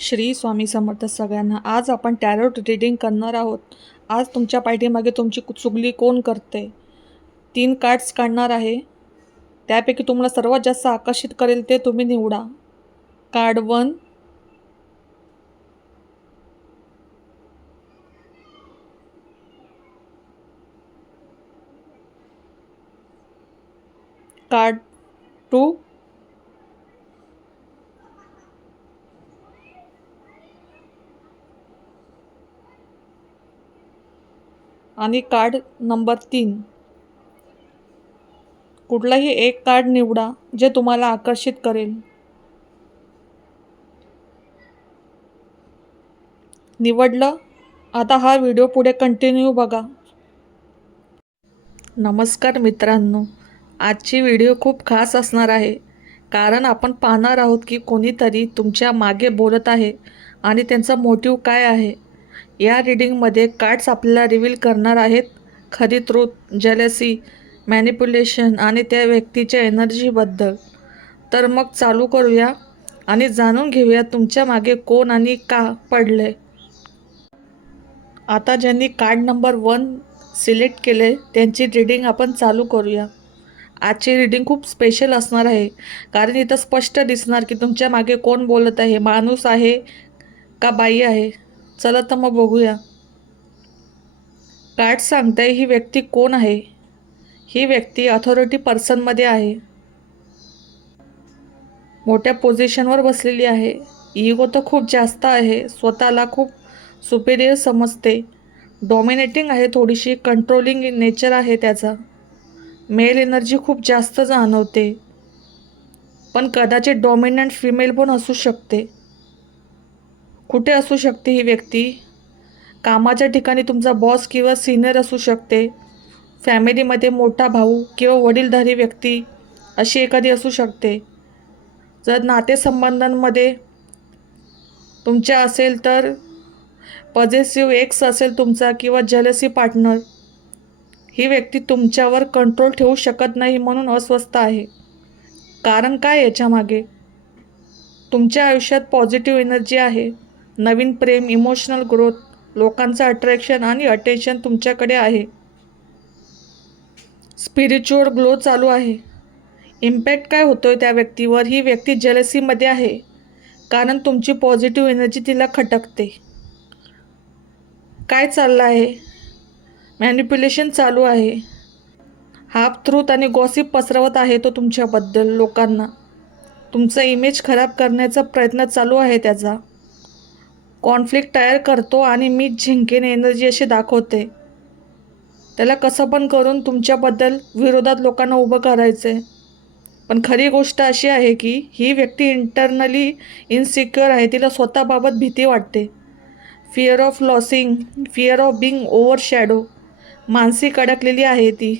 श्री स्वामी समर्थ सगळ्यांना. आज आपण टॅरोट रीडिंग करणार आहोत. आज तुमच्या पाठीमागे तुमची चुगली कोण करते, 3 कार्ड्स काढणार आहे. त्यापैकी तुम्हाला सर्वात जास्त आकर्षित करेल ते तुम्ही निवडा. कार्ड 1, कार्ड 2, आणि कार्ड नंबर 3. कुठलाही एक कार्ड निवडा जे तुम्हाला आकर्षित करेल. निवडलं? आता हा व्हिडिओ पुढे कंटिन्यू बघा. नमस्कार मित्रांनो, आजची व्हिडिओ खूप खास असणार आहे, कारण आपण पाहणार आहोत की कोणीतरी तुमच्या मागे बोलत आहे आणि त्यांचा मोटिव्ह काय आहे. या रीडिंगमध्ये कार्ड्स आपल्याला रिव्हील करणार आहेत खरी ट्रूथ, जेलसी, मॅनिप्युलेशन आणि त्या व्यक्तीच्या एनर्जीबद्दल. तर मग चालू करूया आणि जाणून घेऊया तुमच्या मागे कोण आणि का पडले. आता ज्यांनी कार्ड नंबर 1 सिलेक्ट केले त्यांची रीडिंग आपण चालू करूया. आजची रीडिंग खूप स्पेशल असणार आहे, कारण इथं स्पष्ट दिसणार की तुमच्या मागे कोण बोलत आहे, माणूस आहे का बाई आहे. चला तर मग बघूया. कार्ड सांगताय ही व्यक्ती कोण आहे. ही व्यक्ती अथॉरिटी पर्सनमध्ये आहे, मोठ्या पोझिशनवर बसलेली आहे. इगो तर खूप जास्त आहे, स्वतःला खूप सुपेरियर समजते, डॉमिनेटिंग आहे, थोडीशी कंट्रोलिंग नेचर आहे त्याचा. मेल एनर्जी खूप जास्त जाणवते, पण कदाचित डॉमिनंट फिमेल पण असू शकते. कुठे असू शकते ही व्यक्ती? कामाच्या ठिकाणी तुमचा बॉस किंवा सिनियर असू शकते. फॅमिलीमध्ये मोठा भाऊ किंवा वडीलधारी व्यक्ती अशी एखादी असू शकते. जर नातेसंबंधांमध्ये तुमच्या असेल तर पॉझेसिव्ह एक्स असेल तुमचा किंवा जेलसी पार्टनर. ही व्यक्ती तुमच्यावर कंट्रोल ठेवू शकत नाही म्हणून अस्वस्थ आहे. कारण काय याच्यामागे? तुमच्या आयुष्यात पॉझिटिव्ह एनर्जी आहे, नवीन प्रेम, इमोशनल ग्रोथ, लोकांचं अट्रॅक्शन आणि अटेन्शन तुमच्याकडे आहे. स्पिरिच्युअल ग्लो चालू आहे. इम्पॅक्ट काय होतोय त्या व्यक्तीवर? ही व्यक्ती जेलसीमध्ये आहे, कारण तुमची पॉझिटिव्ह एनर्जी तिला खटकते. काय चाललं आहे? मॅनिप्युलेशन चालू आहे. हाफ ट्रूथ आणि गॉसिप पसरवत आहे तो तुमच्याबद्दल लोकांना. तुमचा इमेज खराब करण्याचा प्रयत्न चालू आहे त्याचा. कॉन्फ्लिक्ट तयार करतो आणि मीच जिंकेन एनर्जी अशी दाखवते. त्याला कसं पण करून तुमच्याबद्दल विरोधात लोकांना उभं करायचं आहे. पण खरी गोष्ट अशी आहे की ही व्यक्ती इंटरनली इनसिक्युअर आहे. तिला स्वतःबाबत भीती वाटते. Fear of losing, fear of being over shadow, मानसिक अडकलेली आहे ती.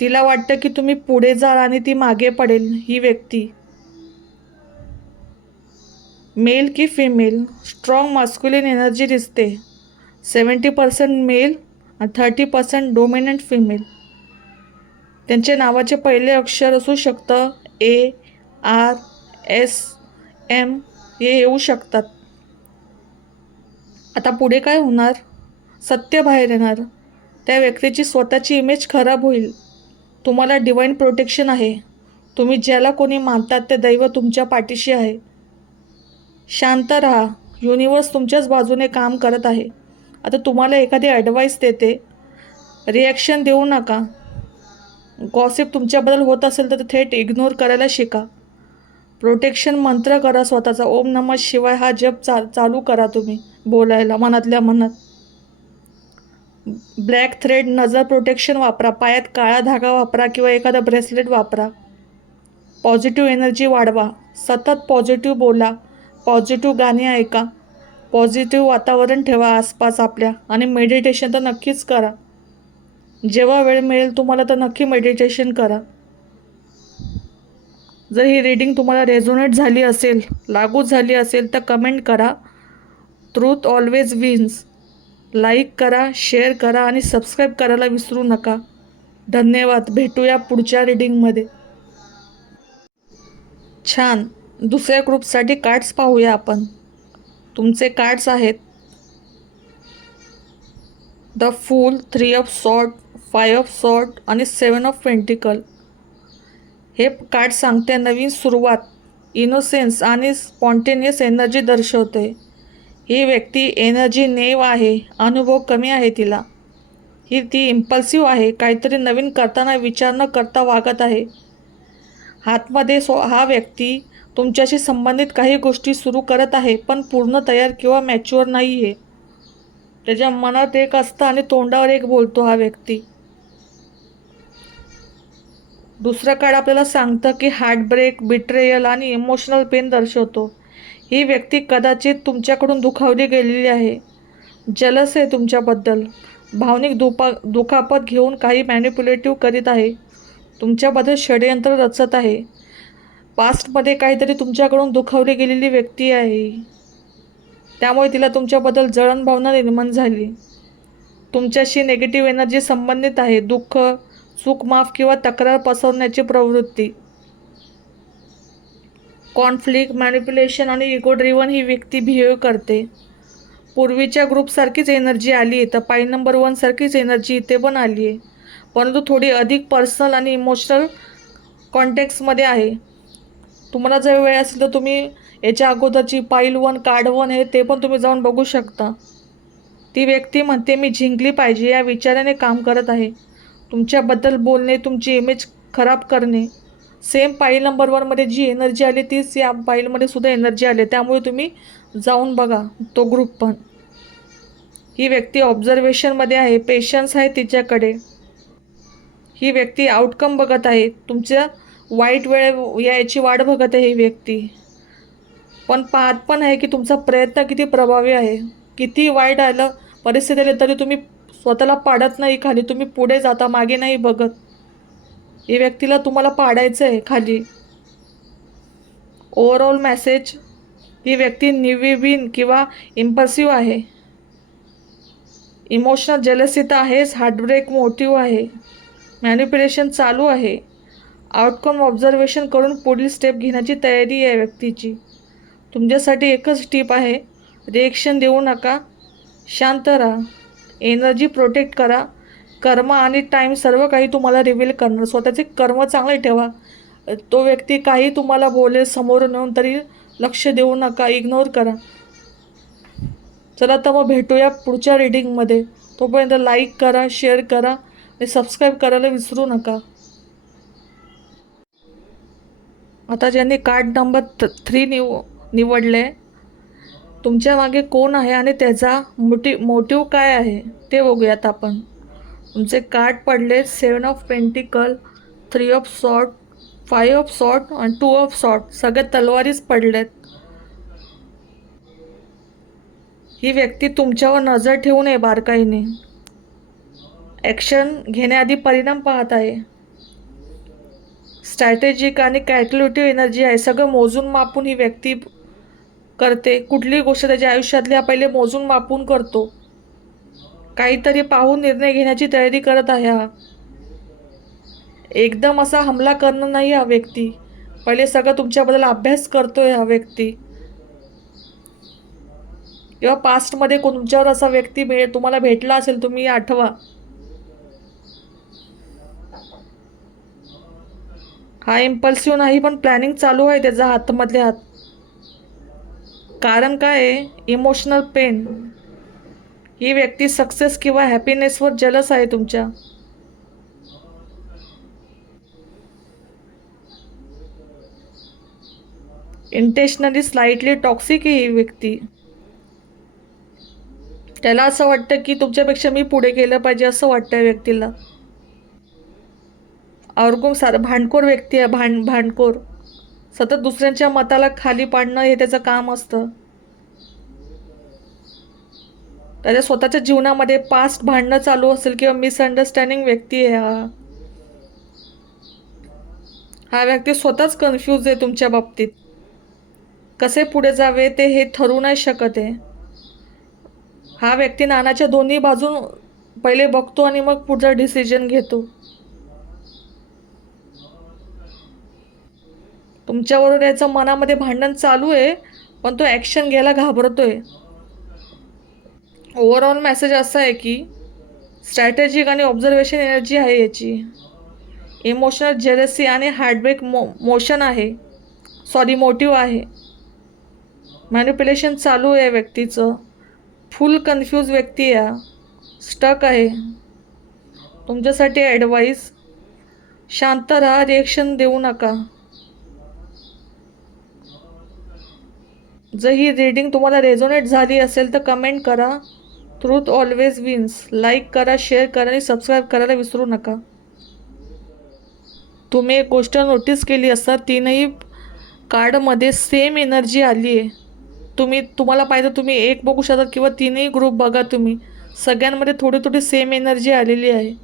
तिला वाटतं की तुम्ही पुढे जाल आणि ती मागे पडेल. ही व्यक्ती मेल की फिमेल? स्ट्रॉंग मास्क्युलिन एनर्जी दिसते. 70% मेल आणि 30% डोमिनंट फिमेल. त्यांच्या नावाचे पहिले अक्षर असू शकतं A, R, S, M हे येऊ शकतात. आता पुढे काय होणार? सत्य बाहेर येणार. त्या व्यक्तीची स्वतःची इमेज खराब होईल. तुम्हाला डिवाइन प्रोटेक्शन आहे. तुम्ही ज्याला कोणी मानतात ते दैव तुमच्या पाठीशी आहे. शांत राहा, युनिवर्स तुमच्याच बाजूने काम करत आहे. आता तुम्हाला एखादी ॲडवाईस देते, रिॲक्शन देऊ नका. गॉसिप तुमच्याबद्दल होत असेल तर थेट इग्नोर करायला शिका. प्रोटेक्शन मंत्र करा स्वतःचा. ओम नमः शिवाय हा जप चालू करा तुम्ही बोलायला मनातल्या मनात. ब्लॅक थ्रेड नजर प्रोटेक्शन वापरा. पायात काळा धागा वापरा किंवा एखादा ब्रेसलेट वापरा. पॉझिटिव्ह एनर्जी वाढवा. सतत पॉझिटिव्ह बोला, पॉझिटिव्ह गाणी ऐका, पॉझिटिव्ह वातावरण ठेवा आसपास आपल्या. आणि मेडिटेशन तर नक्कीच करा. जेव्हा वेळ मिळेल तुम्हाला तर नक्की मेडिटेशन करा. जर ही रीडिंग तुम्हाला रेझोनेट झाली असेल, लागू झाली असेल तर कमेंट करा. Truth always wins. लाईक करा, शेअर करा आणि सबस्क्राईब करायला विसरू नका. धन्यवाद. भेटूया पुढच्या रीडिंगमध्ये. छान. दुसऱ्या ग्रुपसाठी कार्ड्स पाहूया आपण. तुमचे कार्ड्स आहेत the fool, 3 of sword, 5 of sword आणि 7 ऑफ पेंटिकल. हे कार्ड सांगते नवीन सुरुवात, इनोसेन्स आणि स्पॉन्टेनियस एनर्जी दर्शवते. ही व्यक्ती एनर्जी नेव आहे, अनुभव कमी आहे तिला. ती इम्पल्सिव्ह आहे, काहीतरी नवीन करताना विचार न करता वागत आहे. आतमध्ये हा व्यक्ती तुमच्याशी संबंधित काही गोष्टी सुरू करत आहे, पण पूर्ण तयार किंवा मॅच्युअर नाही आहे. त्याच्या मनात एक असतं आणि तोंडावर एक बोलतो हा व्यक्ती. दुसरं कार्ड आपल्याला सांगतं की हार्टब्रेक, बिट्रेयल आणि इमोशनल पेन दर्शवतो. ही व्यक्ती कदाचित तुमच्याकडून दुखावली गेलेली आहे, जलस आहे तुमच्याबद्दल, भावनिक दुखापत घेऊन काही मॅनिप्युलेटिव्ह करीत आहे, तुमच्याबद्दल षडयंत्र रचत आहे. पास्टमध्ये काहीतरी तुमच्याकडून दुखावली गेलेली व्यक्ती आहे, त्यामुळे तिला तुमच्याबद्दल जळण भावना निर्माण झाली. तुमच्याशी निगेटिव्ह एनर्जी संबंधित आहे, दुःख, चूक माफ किंवा तक्रार पसरवण्याची प्रवृत्ती. कॉन्फ्लिक्ट, मॅनिप्युलेशन आणि इगो ड्रिव्हन ही व्यक्ती बिहेव करते. पूर्वीच्या ग्रुपसारखीच एनर्जी आली आहे, तर पाई नंबर 1 सारखीच एनर्जी इथे पण आली आहे, परंतु थोडी अधिक पर्सनल आणि इमोशनल कॉन्टेक्स्टमध्ये आहे. तुम्हाला जर वेळ असेल तर तुम्ही याच्या अगोदरची पाईल 1 कार्ड 1 आहे ते पण तुम्ही जाऊन बघू शकता. ती व्यक्ती म्हणते मी जिंकली पाहिजे या विचाराने काम करत आहे. तुमच्याबद्दल बोलणे, तुमची इमेज खराब करणे. सेम पाईल नंबर 1मध्ये जी एनर्जी आली तीच या पाईलमध्ये सुद्धा एनर्जी आली, त्यामुळे तुम्ही जाऊन बघा तो ग्रुप पण. ही व्यक्ती ऑब्झर्वेशनमध्ये आहे, पेशन्स आहे तिच्याकडे. ही व्यक्ती आउटकम बघत आहे, तुमच्या वाईट वेळ यायची वाट बघत आहे ही व्यक्ती, पण पाहत पण आहे की तुमचा प्रयत्न किती प्रभावी आहे. किती वाईट आलं परिस्थिती आली तरी तुम्ही स्वतःला पाडत नाही खाली, तुम्ही पुढे जाता, मागे नाही बघत. ही व्यक्तीला तुम्हाला पाडायचं आहे खाली. ओव्हरऑल मेसेज, ही व्यक्ती निविबिन किंवा इम्पल्सिव्ह आहे, इमोशनल जेलसीत आहे, हार्टब्रेक मोटिव्ह आहे, मॅनिप्युलेशन चालू आहे, आउटकम ऑब्झर्वेशन करून पुढील स्टेप घेण्याची तयारी आहे व्यक्तीची. तुमच्यासाठी एकच टिप आहे, रिएक्शन देऊ नका, शांत राहा, एनर्जी प्रोटेक्ट करा. कर्म आणि टाईम सर्व काही तुम्हाला रिव्हील करणार. स्वतःचे कर्म चांगले ठेवा. तो व्यक्ती काही तुम्हाला बोलेल समोरून येऊन तरी लक्ष देऊ नका, इग्नोर करा. चला तर मग भेटूया पुढच्या रीडिंगमध्ये. तोपर्यंत लाईक करा, शेअर करा आणि सबस्क्राईब करायला विसरू नका. आता ज्यांनी कार्ड नंबर 3 निवडले, तुमच्या मागे कोण आहे आणि त्याचा मोटिव्ह काय आहे ते बघूयात आपण. तुमचे कार्ड पडले 7 of pentacle, 3 of sword, 5 of sword आणि 2 ऑफ सॉर्ड. सगळे तलवारीच पडलेत. ही व्यक्ती तुमच्यावर नजर ठेवू नये बारकाईने. ॲक्शन घेण्याआधी परिणाम पाहत आहे. स्ट्रॅटेजिक आणि कॅल्क्युलेटिव्ह एनर्जी आहे. सगळं मोजून मापून ही व्यक्ती करते. कुठलीही गोष्ट त्याच्या आयुष्यातली हा पहिले मोजून मापून करतो. काहीतरी पाहून निर्णय घेण्याची तयारी करत आहे हा. एकदम असा हमला करणं नाही हा व्यक्ती. पहिले सगळं तुमच्याबद्दल अभ्यास करतोय हा व्यक्ती. किंवा पास्टमध्ये तुमच्यावर असा व्यक्ती तुम्हाला भेटला असेल, तुम्ही आठवा. हा इम्पल्सिव्ह नाही, पण प्लॅनिंग चालू आहे त्याचा हातमधले हात. कारण काय आहे, इमोशनल पेन. ही व्यक्ती सक्सेस किंवा हॅपीनेसवर जलस आहे तुमच्या. इंटेन्शनली स्लाइटली टॉक्सिक आहे ही व्यक्ती. त्याला असं वाटतं की तुमच्यापेक्षा मी पुढे गेलं पाहिजे असं वाटतं व्यक्तीला. भांडखोर व्यक्ती आहे, भांडखोर. सतत दुसऱ्यांच्या मताला खाली पाडणं हे त्याचं काम असतं. त्याच्या स्वतःच्या जीवनामध्ये पास्ट भांडणं चालू असेल किंवा मिसअंडरस्टँडिंग व्यक्ती आहे हा व्यक्ती स्वतःच कन्फ्यूज आहे तुमच्या बाबतीत. कसे पुढे जावे ते हे ठरवू नाही शकत आहे. हा व्यक्ती नाण्याच्या दोन्ही बाजू पहिले बघतो आणि मग पुढचा डिसिजन घेतो. तुमच्याबरोबर याचं मनामध्ये भांडण चालू आहे, पण तो ॲक्शन घ्यायला घाबरतोय. ओव्हरऑल मेसेज असा आहे की स्ट्रॅटेजिक आणि ऑब्झर्वेशन एनर्जी आहे याची. इमोशनल जेलसी आणि हार्टब्रेक मोशन आहे, सॉरी मोटिव्ह आहे. मॅनिप्युलेशन चालू आहे व्यक्तीचं. फुल कन्फ्यूज व्यक्ती आहे, स्टक आहे. तुमच्यासाठी ॲडवाईस, शांत राहा, रिएक्शन देऊ नका. जर ही रीडिंग तुम्हाला रेझोनेट झाली असेल तर कमेंट करा. Truth always wins. लाईक करा, शेअर करा आणि सबस्क्राईब करायला विसरू नका. तुम्ही एक गोष्ट नोटीस केली असता, तीनही कार्डमध्ये सेम एनर्जी आली आहे. तुम्हाला पाहिजे तुम्ही एक बघू शकता किंवा तीनही ग्रुप बघा तुम्ही, सगळ्यांमध्ये थोडी थोडी सेम एनर्जी आलेली आहे.